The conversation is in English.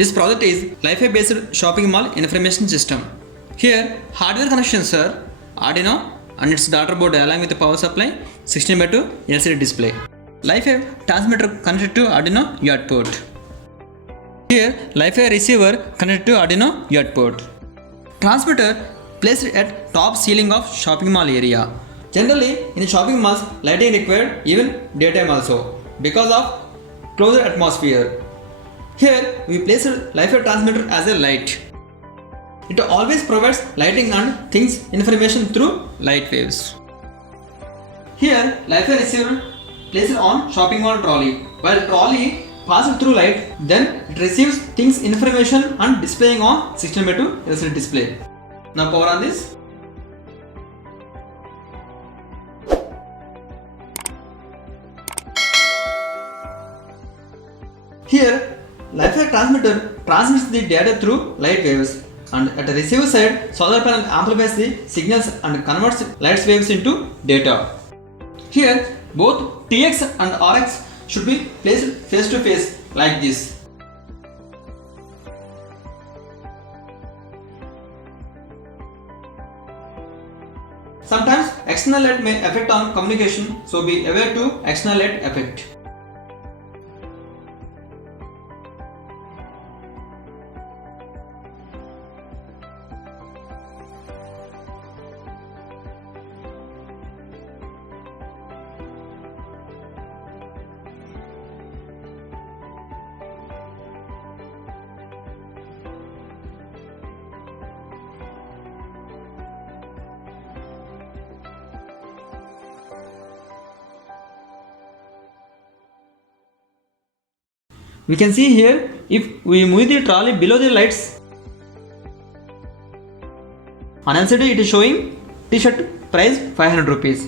This project is LIFI based shopping mall information system. Here hardware connections are Arduino and its daughter board along with the power supply, 16:2 LCD display. LIFI transmitter connected to Arduino UART port. Here LIFI receiver connected to Arduino UART port. Transmitter placed at top ceiling of shopping mall area. Generally in shopping malls lighting required even daytime also because of closer atmosphere. Here we place a LIFI transmitter as a light. It always provides lighting and things information through light waves. Here LIFI receiver placed on shopping mall trolley. While trolley passes through light, then it receives things information and displaying on 16:2 LCD display. Now power on this. Here LIFI transmitter transmits the data through light waves, and at the receiver side solar panel amplifies the signals and converts light waves into data. Here both TX and RX should be placed face to face like this. Sometimes external light may affect on communication, so be aware to external light effect. We can see here, if we move the trolley below the lights, on LCD it is showing t-shirt price 500 rupees.